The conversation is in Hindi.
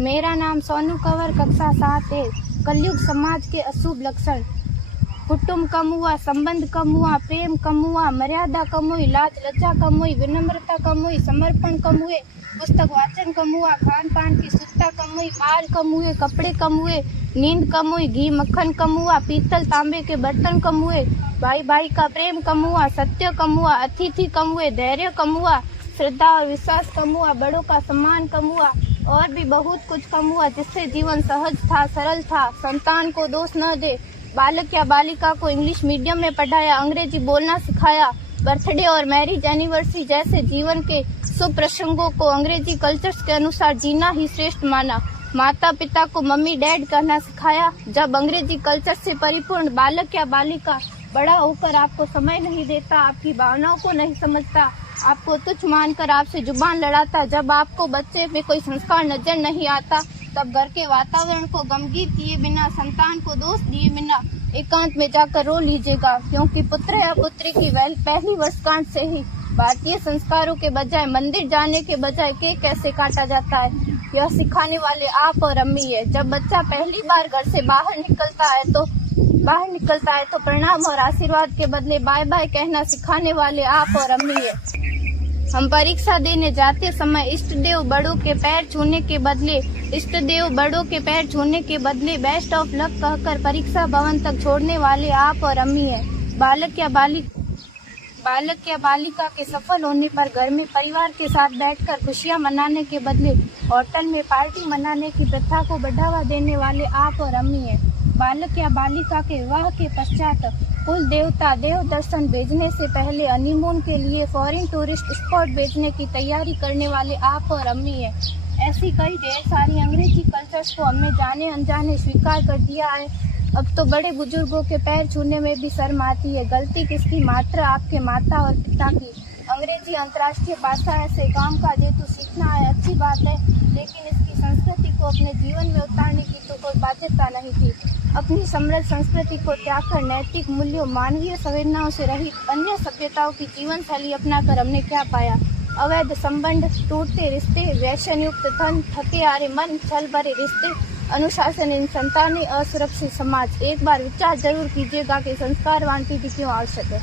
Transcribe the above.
मेरा नाम सोनू कंवर, कक्षा 7 है। कलयुग समाज के अशुभ लक्षण। कुटुंब कम हुआ, संबंध कम हुआ, प्रेम कम हुआ, मर्यादा कम हुई, लाज लज्जा कम हुई, विनम्रता कम हुई, समर्पण कम हुए, पुस्तक वाचन कम हुआ, खान पान की शुद्धता कम हुई, बाल कम हुए, कपड़े कम हुए, नींद कम हुई, घी मक्खन कम हुआ, पीतल तांबे के बर्तन कम हुए, भाई भाई का प्रेम कम हुआ, सत्य कम हुआ, अतिथि कम हुए, धैर्य कम हुआ, श्रद्धा और विश्वास कम हुआ, बड़ों का सम्मान कम हुआ और भी बहुत कुछ कम हुआ, जिससे जीवन सहज था, सरल था। संतान को दोष न दे। बालक या बालिका को इंग्लिश मीडियम में पढ़ाया, अंग्रेजी बोलना सिखाया, बर्थडे और मैरिज एनिवर्सरी जैसे जीवन के शुभ प्रसंगों को अंग्रेजी कल्चर्स के अनुसार जीना ही श्रेष्ठ माना। माता पिता को मम्मी डैड कहना सिखाया। जब अंग्रेजी कल्चर से परिपूर्ण बालक या बालिका बड़ा होकर आपको समय नहीं देता, आपकी भावनाओं को नहीं समझता, आपको तुच्छ मानकर आपसे जुबान लड़ाता, जब आपको बच्चे में कोई संस्कार नजर नहीं आता, तब घर के वातावरण को गमगीन किए बिना, संतान को दोष दिए बिना एकांत में जाकर रो लीजिएगा, क्योंकि पुत्र या पुत्री की पहली वर्षगांठ से ही भारतीय संस्कारों के बजाय, मंदिर जाने के बजाय केक कैसे काटा जाता है, यह सिखाने वाले आप और अम्मी है। जब बच्चा पहली बार घर से बाहर निकलता है तो प्रणाम और आशीर्वाद के बदले बाय बाय कहना सिखाने वाले आप और अम्मी है। हम परीक्षा देने जाते समय इष्ट देव बड़ों के पैर छूने के बदले बेस्ट ऑफ लक कहकर परीक्षा भवन तक छोड़ने वाले आप और अम्मी है। बालक या बालिका के सफल होने पर घर में परिवार के साथ बैठकर खुशियां मनाने के बदले होटल में पार्टी मनाने की प्रथा को बढ़ावा देने वाले आप और अम्मी है। बालक या बालिका के विवाह के पश्चात कुल देवता देव दर्शन भेजने से पहले हनीमून के लिए फॉरेन टूरिस्ट स्पॉट भेजने की तैयारी करने वाले आप और अम्मी है। ऐसी कई ढेर सारी अंग्रेजी कल्चर्स को हमने जाने अनजाने स्वीकार कर दिया है। अब तो बड़े बुजुर्गों के पैर छूने में भी शर्म आती है। गलती किसकी? मात्र आपके माता और पिता की। अंग्रेजी अंतर्राष्ट्रीय भाषा है, से काम काज हेतु सीखना है, अच्छी बात है, लेकिन इसकी संस्कृति को अपने जीवन में उतारने की तो कोई बाध्यता नहीं थी। अपनी समृद्ध संस्कृति को त्याग कर नैतिक मूल्यों, मानवीय संवेदनाओं से रहित अन्य सभ्यताओं की जीवन शैली अपनाकर हमने क्या पाया? अवैध संबंध, टूटते रिश्ते, व्यसन युक्त धन, थके हारे मन, छल भरे रिश्ते, अनुशासनहीन संतानें, असुरक्षित समाज। एक बार विचार जरूर कीजिएगा कि संस्कारवान पीढ़ी क्यों आवश्यक है।